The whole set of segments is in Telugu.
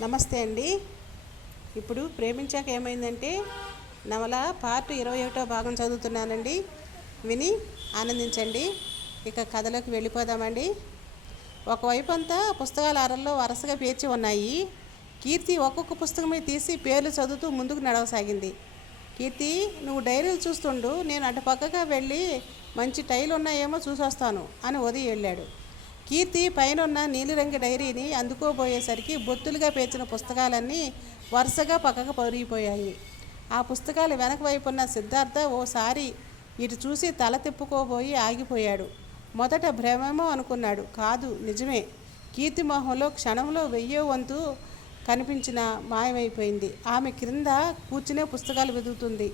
నమస్తే అండి. ఇప్పుడు ప్రేమించాక ఏమైందంటే నవల పార్ట్ ఇరవై ఒకటో భాగం చదువుతున్నానండి. విని ఆనందించండి. ఇక కథలోకి వెళ్ళిపోదామండి. ఒకవైపు అంతా పుస్తకాల అరల్లో వరుసగా పేర్చి ఉన్నాయి. కీర్తి ఒక్కొక్క పుస్తకమే తీసి పేర్లు చదువుతూ ముందుకు నడవసాగింది. కీర్తి నువ్వు డైరీలు చూస్తుండు నేను అటు పక్కగా వెళ్ళి మంచి టైలు ఉన్నాయేమో చూసొస్తాను అని ఉదయం వెళ్ళాడు. కీర్తి పైనున్న నీలిరంగు డైరీని అందుకోబోయేసరికి బొత్తులుగా పేర్చిన పుస్తకాలన్నీ వరుసగా పక్కకు పొరిగిపోయాయి. ఆ పుస్తకాలు వెనక వైపున్న సిద్ధార్థ ఓసారి ఇటు చూసి తల తిప్పుకోబోయి ఆగిపోయాడు. మొదట భ్రమేమో అనుకున్నాడు. కాదు నిజమే. కీర్తి మొహంలో క్షణంలో వెయ్యో వంతు కనిపించిన మాయమైపోయింది. ఆమె క్రింద కూర్చునే పుస్తకాలు వెదుగుతుంది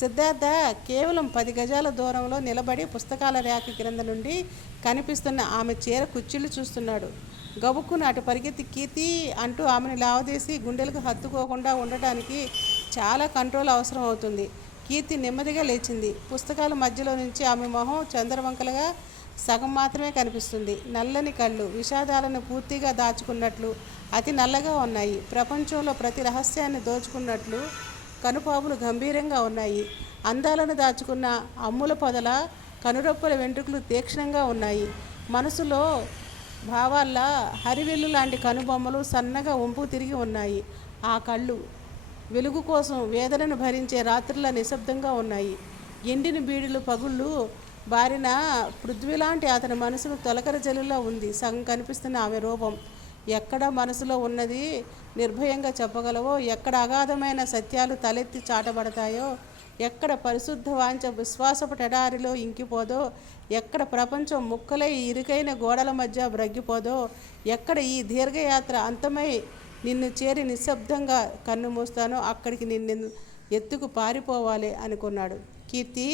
సిద్ధార్థ కేవలం పది గజాల దూరంలో నిలబడి పుస్తకాల ర్యాక్ క్రింద నుండి కనిపిస్తున్న ఆమె చీర కుర్చీలు చూస్తున్నాడు. గబుక్కును అటు పరిగెత్తి కీర్తి అంటూ ఆమెను లావదీసి గుండెలకు హత్తుకోకుండా ఉండటానికి చాలా కంట్రోల్ అవసరం అవుతుంది. కీర్తి నెమ్మదిగా లేచింది. పుస్తకాల మధ్యలో నుంచి ఆమె మొహం చంద్రవంకలుగా సగం మాత్రమే కనిపిస్తుంది. నల్లని కళ్ళు విషాదాలను పూర్తిగా దాచుకున్నట్లు అతి నల్లగా ఉన్నాయి. ప్రపంచంలో ప్రతి రహస్యాన్ని దోచుకున్నట్లు కనుపాపులు గంభీరంగా ఉన్నాయి. అందాలను దాచుకున్న అమ్ముల పొదల కనురొప్పల వెంట్రుకలు తీక్షణంగా ఉన్నాయి. మనసులో భావాల్లా హరివెల్లు లాంటి కనుబొమ్మలు సన్నగా వంపు తిరిగి ఉన్నాయి. ఆ కళ్ళు వెలుగు కోసం వేదనను భరించే రాత్రుల నిశ్శబ్దంగా ఉన్నాయి. ఎండిన బీడులు పగుళ్ళు బారిన పృథ్వీలాంటి అతని మనసును తొలకర జల్లులా ఉంది. సగం కనిపిస్తున్న ఆమె రూపం ఎక్కడ మనసులో ఉన్నది నిర్భయంగా చెప్పగలవో ఎక్కడ అగాధమైన సత్యాలు తలెత్తి చాటబడతాయో ఎక్కడ పరిశుద్ధ వాంచ విశ్వాసపు టెడారిలో ఇంకిపోదో ఎక్కడ ప్రపంచం ముక్కలై ఇరుకైన గోడల మధ్య బ్రగ్గిపోదో ఎక్కడ ఈ దీర్ఘయాత్ర అంతమై నిన్ను చేరి నిశ్శబ్దంగా కన్ను మూస్తానో అక్కడికి నిన్ను ఎత్తుకు పారిపోవాలి అనుకున్నాడు. కీర్తి?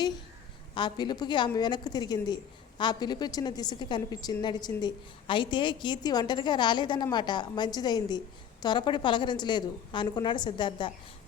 ఆ పిలుపుకి ఆమె వెనక్కు తిరిగింది. ఆ పిలిపిచ్చిన దిశకి కనిపించింది నడిచింది. అయితే కీర్తి ఒంటరిగా రాలేదన్నమాట. మంచిదైంది. త్వరపడి పలకరించలేదు అనుకున్నాడు సిద్ధార్థ.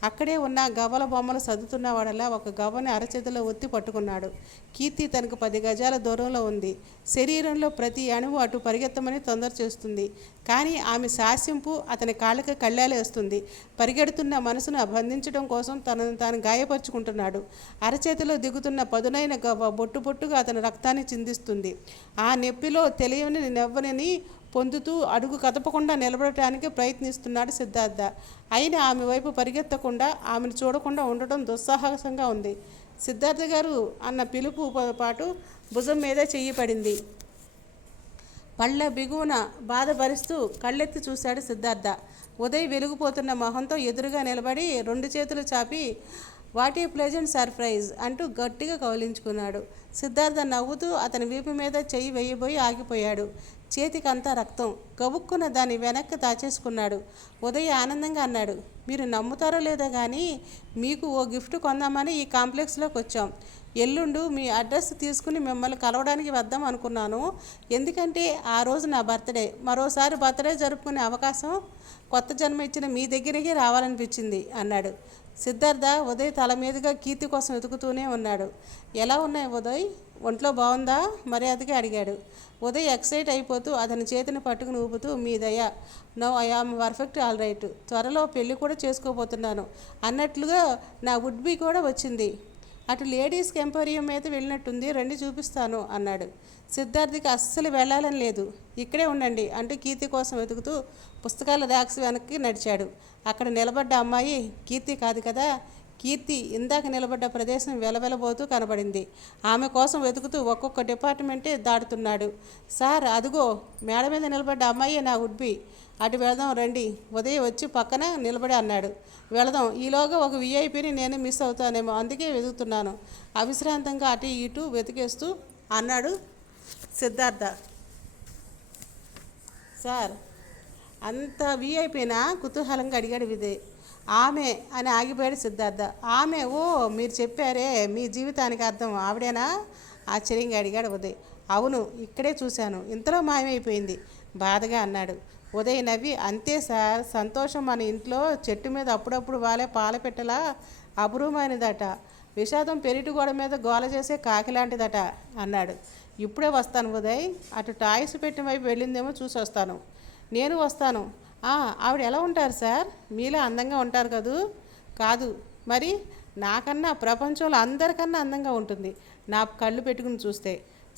అక్కడే ఉన్న గవ్వల బొమ్మలు సర్దుతున్నవాడలా ఒక గవ్వని అరచేతిలో ఒత్తి పట్టుకున్నాడు. కీర్తి తనకు పది గజాల దూరంలో ఉంది. శరీరంలో ప్రతి అణువు అటు పరిగెత్తమని తొందర చేస్తుంది. కానీ ఆమె శాస్యంపు అతని కాళ్ళకి కళ్ళాలేస్తుంది పరిగెడుతున్న మనసును బంధించడం కోసం తనను తాను గాయపరుచుకుంటున్నాడు. అరచేతిలో దిగుతున్న పదునైన గవ్వ బొట్టు బొట్టుగా అతని రక్తాన్ని చిందిస్తుంది. ఆ నొప్పిలో తెలియని నవ్వనని పొందుతూ అడుగు కదపకుండా నిలబడటానికి ప్రయత్నిస్తున్నాడు సిద్ధార్థ. అయిన ఆమె వైపు పరిగెత్తకుండా ఆమెను చూడకుండా ఉండటం దుస్సాహసంగా ఉంది. సిద్ధార్థ గారు అన్న పిలుపు పాటు భుజం మీద చెయ్యి పడింది. పళ్ళ బిగువున బాధపరుస్తూ కళ్ళెత్తి చూశాడు సిద్ధార్థ. ఉదయ్ వెలిగిపోతున్న మొహంతో ఎదురుగా నిలబడి రెండు చేతులు చాపి వాట్ ఏ ప్లెజెంట్ సర్ప్రైజ్ అంటూ గట్టిగా కౌలించుకున్నాడు. సిద్ధార్థ నవ్వుతూ అతని వీపు మీద చెయ్యి వేయబోయి ఆగిపోయాడు. చేతికంతా రక్తం గబుక్కున్న దాన్ని వెనక్కి దాచేసుకున్నాడు. ఉదయ్ ఆనందంగా అన్నాడు మీరు నమ్ముతారో లేదో కానీ మీకు ఓ గిఫ్ట్ కొందామని ఈ కాంప్లెక్స్లోకి వచ్చాం. ఎల్లుండు మీ అడ్రస్ తీసుకుని మిమ్మల్ని కలవడానికి వద్దాం అనుకున్నాను. ఎందుకంటే ఆ రోజు నా బర్త్డే మరోసారి బర్త్డే జరుపుకునే అవకాశం కొత్త జన్మ ఇచ్చిన మీ దగ్గరికి రావాలనిపించింది అన్నాడు. సిద్ధార్థ ఉదయ్ తల మీదుగా కీర్తి కోసం వెతుకుతూనే ఉన్నాడు. ఎలా ఉన్నాయి ఉదయ్? ఒంట్లో బాగుందా? మర్యాదగా అడిగాడు. ఉదయ్ ఎక్సైట్ అయిపోతూ అతని చేతిని పట్టుకుని ఊపుతూ మీ దయ no I am perfect all right. త్వరలో పెళ్ళి కూడా చేసుకోబోతున్నాను అన్నట్లుగా నా వుడ్ బి కూడా వచ్చింది. అటు లేడీస్ ఎంపోరియం మీద వెళ్ళినట్టుంది రండి చూపిస్తాను అన్నాడు. సిద్ధార్థికి అస్సలు వెళ్ళాలని లేదు. ఇక్కడే ఉండండి అంటూ కీర్తి కోసం వెతుకుతూ పుస్తకాల రాక్స్ వెనక్కి నడిచాడు. అక్కడ నిలబడ్డ అమ్మాయి కీర్తి కాదు కదా? కీర్తి ఇందాక నిలబడ్డ ప్రదేశం వెలవెలబోతూ కనబడింది. ఆమె కోసం వెతుకుతూ ఒక్కొక్క డిపార్ట్మెంటే దాటుతున్నాడు. సార్ అదుగో మేడ మీద నిలబడ్డ అమ్మాయి నా ఉడ్బి. అటు వెళదాం రండి. ఉదయం వచ్చి పక్కన నిలబడి అన్నాడు. వెళదాం. ఈలోగా ఒక విఐపిని నేను మిస్ అవుతానేమో అందుకే వెతుకుతున్నాను. అవిశ్రాంతంగా అటు ఇటు వెతికేస్తూ అన్నాడు సిద్ధార్థ. సార్ అంత వీఐపీనా కుతూహలంగా అడిగాడు విదే ఆమె అని ఆగిపోయాడు సిద్ధార్థ. ఆమె? ఓ మీరు చెప్పారే. మీ జీవితానికి అర్థం. ఆవిడేనా? ఆశ్చర్యంగా అడిగాడు ఉదయ్. అవును ఇక్కడే చూశాను. ఇంతలో మాయమైపోయింది. బాధగా అన్నాడు. ఉదయ్ నవ్వి అంతే సార్ సంతోషం మన ఇంట్లో చెట్టు మీద అప్పుడప్పుడు వాలే పాల పెట్టలా అపురూమైనదట విషాదం పెరిటి గోడ మీద గోల చేసే కాకిలాంటిదట అన్నాడు. ఇప్పుడే వస్తాను ఉదయ్ అటు టాయిస్ పెట్టిన వైపు వెళ్ళిందేమో చూసి వస్తాను. నేను వస్తాను. ఆవిడ ఎలా ఉంటారు సార్? మీలా అందంగా ఉంటారు కదూ? కాదు. మరి నాకన్నా ప్రపంచంలో అందరికన్నా అందంగా ఉంటుంది. నా కళ్ళు పెట్టుకుని చూస్తే.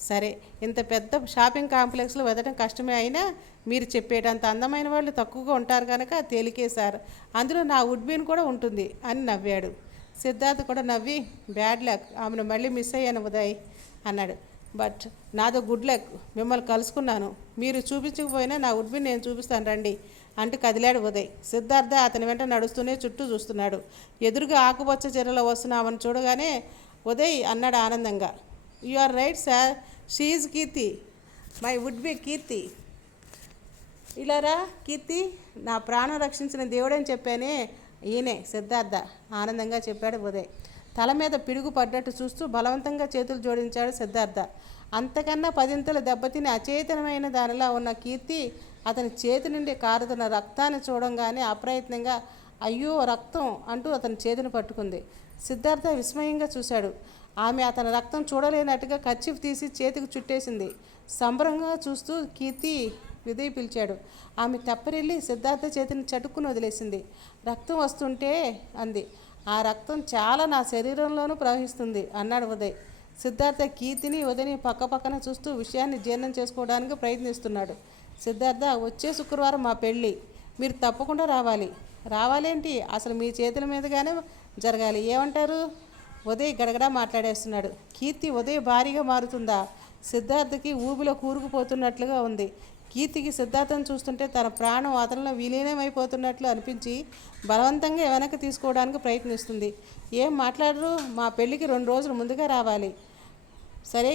సరే ఇంత పెద్ద షాపింగ్ కాంప్లెక్స్లో వెతకడం కష్టమే అయినా మీరు చెప్పేటంత అందమైన వాళ్ళు తక్కువగా ఉంటారు కనుక తేలికే సార్. అందులో నా ఉడ్బీన్ కూడా ఉంటుంది అని నవ్వాడు. సిద్ధార్థ్ కూడా నవ్వి బ్యాడ్ లక్ ఆమెను మళ్ళీ మిస్ అయ్యాను ఉదయ్ అన్నాడు. బట్ నాదో గుడ్ లక్ మిమ్మల్ని కలుసుకున్నాను. మీరు చూపించకపోయినా నా ఉడ్బీన్ నేను చూపిస్తాను రండి అంటూ కదిలాడు ఉదయ్. సిద్ధార్థ అతని వెంట నడుస్తూనే చుట్టూ చూస్తున్నాడు. ఎదురుగా ఆకుపచ్చ చీరలో వస్తున్న ఆమెను చూడగానే ఉదయ్ అన్నాడు ఆనందంగా you are right sir she Keerthi my would be Keerthi ఇలారా కీర్తి నా ప్రాణం రక్షించిన దేవుడని చెప్పానే ఈయనే సిద్ధార్థ. ఆనందంగా చెప్పాడు ఉదయ్ తల మీద పిడుగు పడ్డట్టు చూస్తూ బలవంతంగా చేతులు జోడించాడు సిద్ధార్థ. అంతకన్నా పదింతలు దెబ్బతిని అచేతనమైన దానిలా ఉన్న కీర్తి అతని చేతి నుండి కారుతున్న రక్తాన్ని చూడంగానే అప్రయత్నంగా అయ్యో రక్తం అంటూ అతని చేతిని పట్టుకుంది. సిద్ధార్థ విస్మయంగా చూశాడు. ఆమె అతని రక్తం చూడలేనట్టుగా కర్చీఫ్ తీసి చేతికి చుట్టేసింది. సంబరంగా చూస్తూ కీర్తి విదయ్ పిలిచాడు. ఆమె తెప్పరిల్లి సిద్ధార్థ చేతిని చటుక్కుని వదిలేసింది. రక్తం వస్తుంటే అంది ఆ రక్తం చాలా నా శరీరంలోనూ ప్రవహిస్తుంది అన్నాడు ఉదయ్. సిద్ధార్థ కీర్తిని ఉదయని పక్కపక్కన చూస్తూ విషయాన్ని జీర్ణం చేసుకోవడానికి ప్రయత్నిస్తున్నాడు. సిద్ధార్థ వచ్చే శుక్రవారం మా పెళ్ళి. మీరు తప్పకుండా రావాలి. రావాలేంటి? అసలు మీ చేతుల మీదుగానే జరగాలి. ఏమంటారు? ఉదయ్ గడగడా మాట్లాడేస్తున్నాడు. కీర్తి ఉదయ్ భారీగా మారుతుందా? సిద్ధార్థకి ఊబిలో కూరుకుపోతున్నట్లుగా ఉంది. కీర్తికి సిద్ధార్థం చూస్తుంటే తన ప్రాణం అతనిలో విలీనమైపోతున్నట్లు అనిపించి బలవంతంగా వెనక్కి తీసుకోవడానికి ప్రయత్నిస్తుంది. ఏం మాట్లాడరు? మా పెళ్ళికి రెండు రోజులు ముందుగా రావాలి. సరే